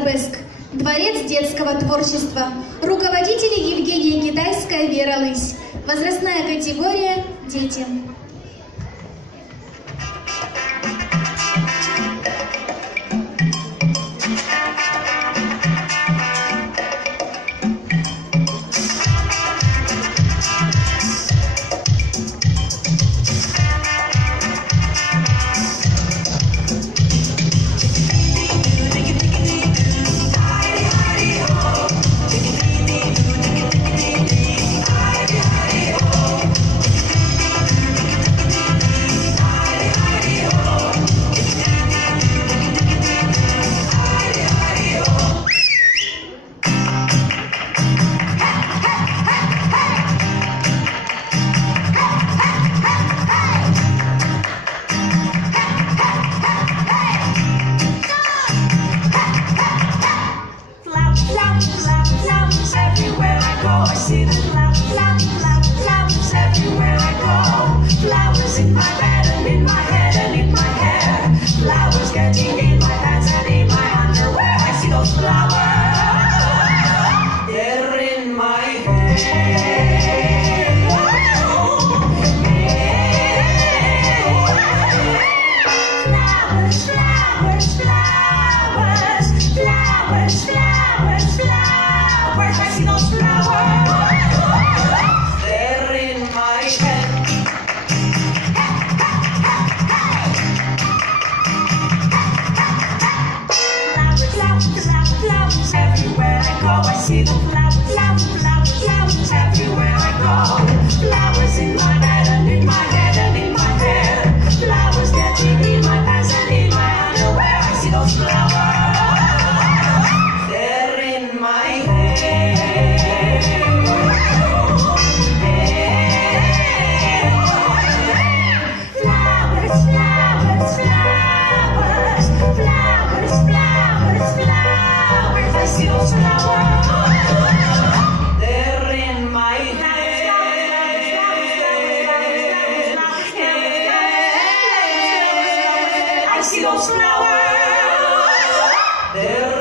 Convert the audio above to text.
Арабеск, Дворец детского творчества, руководители Евгения Китайская, Вера Лысь, возрастная категория «Дети». Everywhere I go, I see the flowers everywhere I go. Flowers in my bed and in my head and in my hair. Flowers getting in my pants and in my underwear. I see those flowers, they're in my hair. Flowers, flowers, flowers, flowers, flowers, flowers. I see those flowers, they're in my head. Flowers everywhere I go. I see the flowers everywhere I go. Flowers in my bed and in my head and in my hair. Flowers getting in my pants and in my underwear. I see those flowers, they're in my hair. Flowers, flowers, flowers, flowers, flowers, flowers. I see those flowers, they're in my hair. I see those flowers, they're